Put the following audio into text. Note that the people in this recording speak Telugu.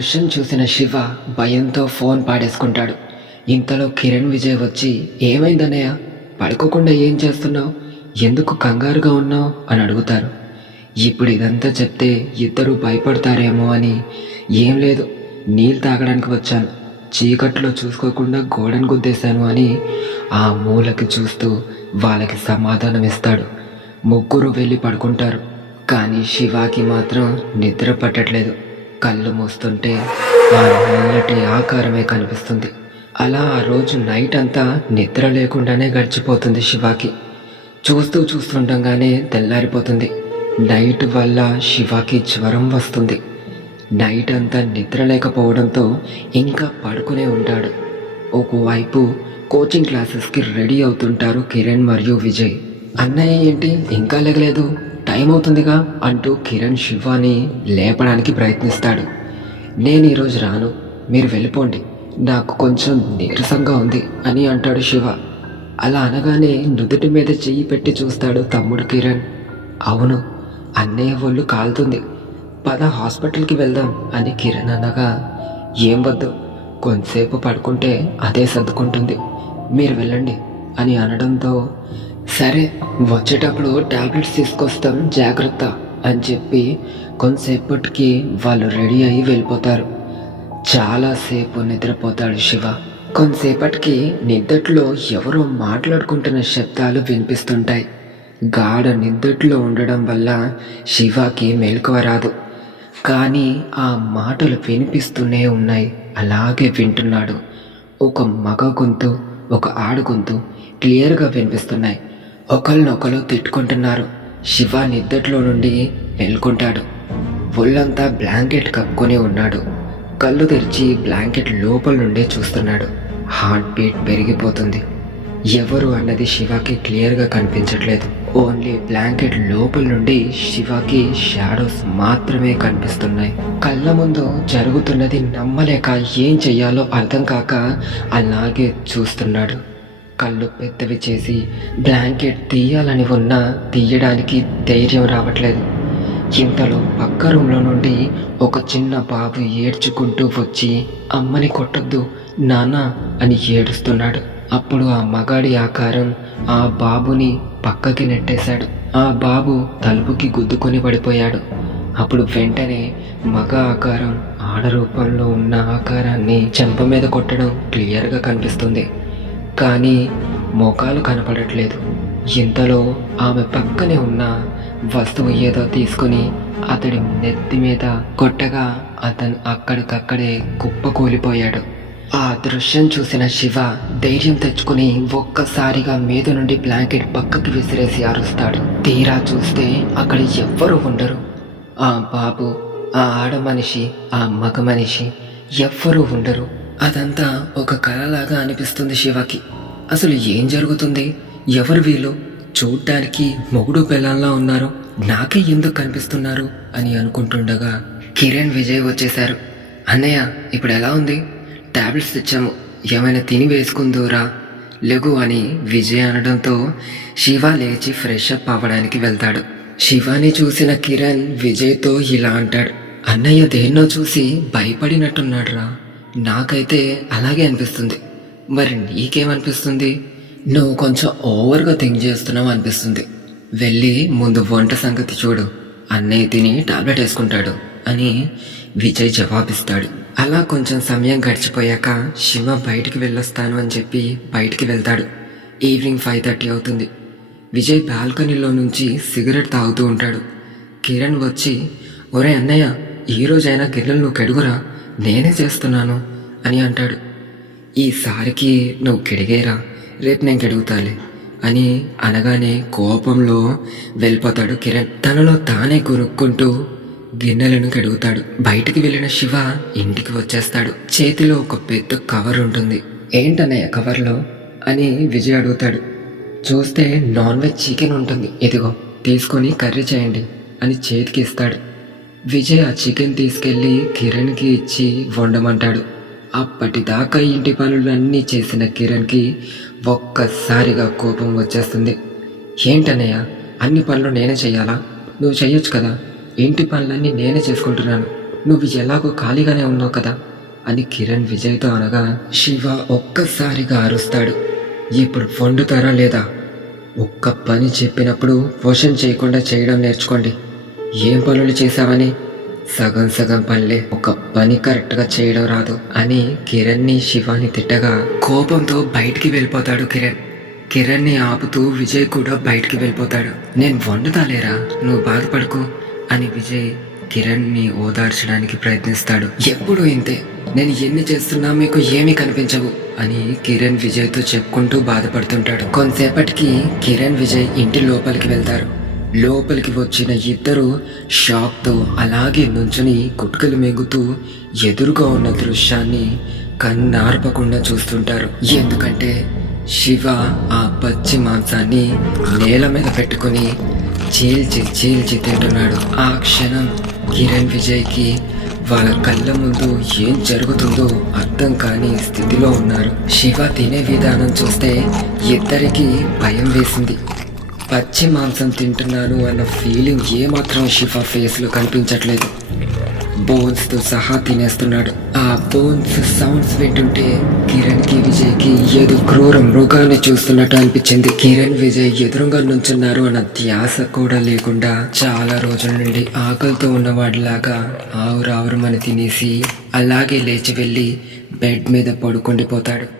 దృశ్యం చూసిన శివ భయంతో ఫోన్ పాడేసుకుంటాడు. ఇంతలో కిరణ్ విజయ్ వచ్చి, ఏమైందన్నయ్య, పడుకోకుండా ఏం చేస్తున్నావు, ఎందుకు కంగారుగా ఉన్నావు అని అడుగుతారు. ఇప్పుడు ఇదంతా చెప్తే ఇద్దరు భయపడతారేమో అని, ఏం లేదు, నీళ్ళు తాగడానికి వచ్చాను, చీకట్లో చూసుకోకుండా గోడను గుద్దేశాను అని ఆ మూలకి చూస్తూ వాళ్ళకి సమాధానం ఇస్తాడు. ముగ్గురు వెళ్ళి పడుకుంటారు. కానీ శివాకి మాత్రం నిద్ర పట్టట్లేదు. కళ్ళు మూస్తుంటే ఆ నల్లటి ఆకారమే కనిపిస్తుంది. అలా ఆ రోజు నైట్ అంతా నిద్ర లేకుండానే గడిచిపోతుంది శివాకి. చూస్తుండగానే తెల్లారిపోతుంది. నైట్ వల్ల శివాకి జ్వరం వస్తుంది. నైట్ అంతా నిద్ర లేకపోవడంతో ఇంకా పడుకునే ఉంటాడు. ఒకవైపు కోచింగ్ క్లాసెస్కి రెడీ అవుతుంటారు కిరణ్ మరియు విజయ్. అన్నయ్య ఏంటి ఇంకా లేగలేదు, టైం అవుతుందిగా అంటూ కిరణ్ శివాని లేపడానికి ప్రయత్నిస్తాడు. నేను ఈరోజు రాను, మీరు వెళ్ళిపోండి, నాకు కొంచెం నీరసంగా ఉంది అని అంటాడు శివ. అలా అనగానే నుదుటి మీద చెయ్యి పెట్టి చూస్తాడు తమ్ముడు కిరణ్. అవును, అన్నయ్య ఒళ్ళు కాలుతుంది, పద హాస్పిటల్కి వెళ్దాం అని కిరణ్ అనగా, ఏం వద్దు, కొంతసేపు పడుకుంటే అదే సర్దుకుంటుంది, మీరు వెళ్ళండి అని అనడంతో, సరే వచ్చేటప్పుడు టాబ్లెట్స్ తీసుకొస్తాం జాగ్రత్త అని చెప్పి కొంతసేపటికి వాళ్ళు రెడీ అయ్యి వెళ్ళిపోతారు. చాలాసేపు నిద్రపోతాడు శివ. కొంతసేపటికి నిద్దట్లో ఎవరో మాట్లాడుకుంటున్న శబ్దాలు వినిపిస్తుంటాయి. గాఢ నిద్దట్లో ఉండడం వల్ల శివకి మెలకువ రాదు. కానీ ఆ మాటలు వినిపిస్తూనే ఉన్నాయి. అలాగే వింటున్నాడు. ఒక మగ గొంతు, ఒక ఆడ గొంతు క్లియర్గా వినిపిస్తున్నాయి. ఒకరినొకరు తిట్టుకుంటున్నారు. శివ నిద్దట్లో నుండి మేల్కొంటాడు. ఒళ్ళంతా బ్లాంకెట్ కప్పుకొని ఉన్నాడు. కళ్ళు తెరిచి బ్లాంకెట్ లోపల నుండే చూస్తున్నాడు. హార్ట్ బీట్ పెరిగిపోతుంది. ఎవరు అన్నది శివకి క్లియర్గా కనిపించట్లేదు. ఓన్లీ బ్లాంకెట్ లోపల నుండి శివకి షాడోస్ మాత్రమే కనిపిస్తున్నాయి. కళ్ళ ముందు జరుగుతున్నది నమ్మలేక ఏం చెయ్యాలో అర్థం కాక అలాగే చూస్తున్నాడు. కళ్ళు పెద్దవి చేసి బ్లాంకెట్ తీయాలని ఉన్నా తీయడానికి ధైర్యం రావట్లేదు. ఇంతలో పక్క రూమ్లో నుండి ఒక చిన్న బాబు ఏడ్చుకుంటూ వచ్చి, అమ్మని కొట్టొద్దు నాన్న అని ఏడుస్తున్నాడు. అప్పుడు ఆ మగాడి ఆకారం ఆ బాబుని పక్కకి నెట్టేశాడు. ఆ బాబు తలుపుకి గుద్దుకొని పడిపోయాడు. అప్పుడు వెంటనే మగ ఆకారం ఆడ రూపంలో ఉన్న ఆకారాన్ని చెంప మీద కొట్టడం క్లియర్గా కనిపిస్తుంది. కానీ మోకాలు కనపడట్లేదు. ఇంతలో ఆమె పక్కనే ఉన్న వస్తువు ఏదో తీసుకుని అతడి నెత్తి మీద కొట్టగా అతను అక్కడికక్కడే కుప్పకూలిపోయాడు. ఆ దృశ్యం చూసిన శివ ధైర్యం తెచ్చుకుని ఒక్కసారిగా మీద నుండి బ్లాంకెట్ పక్కకి విసిరేసి అరుస్తాడు. తీరా చూస్తే అక్కడ ఎవ్వరూ ఉండరు. ఆ బాబు, ఆ ఆడ మనిషి, ఆ మగ మనిషి ఎవ్వరూ ఉండరు. అదంతా ఒక కళలాగా అనిపిస్తుంది శివకి. అసలు ఏం జరుగుతుంది, ఎవరు వీళ్ళు, చూడ్డానికి మొగుడు పిల్లల్లా ఉన్నారు, నాకే ఎందుకు కనిపిస్తున్నారు అని అనుకుంటుండగా కిరణ్ విజయ్ వచ్చేశారు. అన్నయ్య ఇప్పుడు ఎలా ఉంది, టాబ్లెట్స్ తెచ్చాము, ఏమైనా తిని వేసుకుందూరా, లెగు అని విజయ్ అనడంతో శివ లేచి ఫ్రెష్ అప్ అవ్వడానికి వెళ్తాడు. శివాని చూసిన కిరణ్ విజయ్తో ఇలా అంటాడు, అన్నయ్య దేన్నో చూసి భయపడినట్టున్నాడురా, నాకైతే అలాగే అనిపిస్తుంది, మరి నీకేమనిపిస్తుంది, నువ్వు కొంచెం ఓవర్గా థింక్ చేస్తున్నావు అనిపిస్తుంది, వెళ్ళి ముందు వంట సంగతి చూడు, అన్నయ్య తిని టాబ్లెట్ వేసుకుంటాడు అని విజయ్ జవాబిస్తాడు. అలా కొంచెం సమయం గడిచిపోయాక శివ బయటికి వెళ్ళొస్తాను అని చెప్పి బయటికి వెళ్తాడు. ఈవినింగ్ 5:30 అవుతుంది. విజయ్ బాల్కనీలో నుంచి సిగరెట్ తాగుతూ ఉంటాడు. కిరణ్ వచ్చి, ఒరే అన్నయ్య, ఈరోజైనా గిన్నెలు నువ్వు కెడుగురా, నేనే చేస్తున్నాను అని అంటాడు. ఈసారికి నువ్వు కెడిగేరా, రేపు నేను కెడుగుతాలే అని అనగానే కోపంలో వెళ్ళిపోతాడు కిరణ్. తనలో తానే కొనుక్కుంటూ గిన్నెలను కడుగుతాడు. బయటికి వెళ్ళిన శివ ఇంటికి వచ్చేస్తాడు. చేతిలో ఒక పెద్ద కవర్ ఉంటుంది. ఏంటన్నయ్య కవర్లో అని విజయ్ అడుగుతాడు. చూస్తే నాన్ వెజ్ చికెన్ ఉంటుంది, ఇదిగో తీసుకొని కర్రీ చేయండి అని చేతికి ఇస్తాడు. విజయ్ ఆ చికెన్ తీసుకెళ్ళి కిరణ్కి ఇచ్చి వండమంటాడు. అప్పటిదాకా ఇంటి పనులన్నీ చేసిన కిరణ్కి ఒక్కసారిగా కోపం వచ్చేస్తుంది. ఏంటన్నయ్య, అన్ని పనులు నేనే చెయ్యాలా, నువ్వు చెయ్యొచ్చు కదా, ఇంటి పనులన్నీ నేనే చేసుకుంటున్నాను, నువ్వు ఎలాగో ఖాళీగానే ఉన్నావు కదా అని కిరణ్ విజయ్తో అనగా శివ ఒక్కసారిగా అరుస్తాడు. ఇప్పుడు వండుతారా లేదా? ఒక్క పని చెప్పినప్పుడు క్వశ్చన్ చేయకుండా చేయడం నేర్చుకోండి. ఏం పనులు చేశావని? సగం సగం పనులే, ఒక పని కరెక్ట్గా చేయడం రాదు అని కిరణ్ని శివాని తిట్టగా కోపంతో బయటికి వెళ్ళిపోతాడు కిరణ్. కిరణ్ని ఆపుతూ విజయ్ కూడా బయటికి వెళ్ళిపోతాడు. నేను వండుతాలేరా, నువ్వు బాధపడుకో అని విజయ్ కిరణ్ని ఓదార్చడానికి ప్రయత్నిస్తాడు. ఎప్పుడు ఇంతే, నేను ఎన్ని చేస్తున్నా మీకు ఏమీ కనిపించవు అని కిరణ్ విజయ్తో చెప్పుకుంటూ బాధపడుతుంటాడు. కొంతసేపటికి కిరణ్ విజయ్ ఇంటి లోపలికి వెళ్తారు. లోపలికి వచ్చిన ఇద్దరు షాక్తో అలాగే నుంచుని గుట్కలు మింగుతూ ఎదురుగా ఉన్న దృశ్యాన్ని కన్నార్పకుండా చూస్తుంటారు. ఎందుకంటే శివ ఆ పచ్చి మాంసాన్ని నేల మీద పెట్టుకుని చీల్చి చీల్చి తింటున్నాడు. ఆ క్షణం కిరణ్ విజయ్కి వాళ్ళ కళ్ళ ముందు ఏం జరుగుతుందో అర్థం కాని స్థితిలో ఉన్నారు. శివ తినే విధానం చూస్తే ఇద్దరికి భయం వేసింది. పచ్చి మాంసం తింటున్నాను అన్న ఫీలింగ్ ఏమాత్రం శివ ఫేస్లో కనిపించట్లేదు. బోన్స్తో సహా తినేస్తున్నాడు. ఆ బోన్స్ సౌండ్స్ వింటుంటే కిరణ్కి విజయ్కి ఏదో క్రూర మృగాన్ని చూస్తున్నట్టు అనిపించింది. కిరణ్ విజయ్ ఎదురుగా నుంచున్నారు అన్న ధ్యాస కూడా లేకుండా చాలా రోజుల నుండి ఆకలితో ఉన్నవాడిలాగా ఆవురావురమని తినేసి అలాగే లేచి వెళ్ళి బెడ్ మీద పడుకుండిపోతాడు.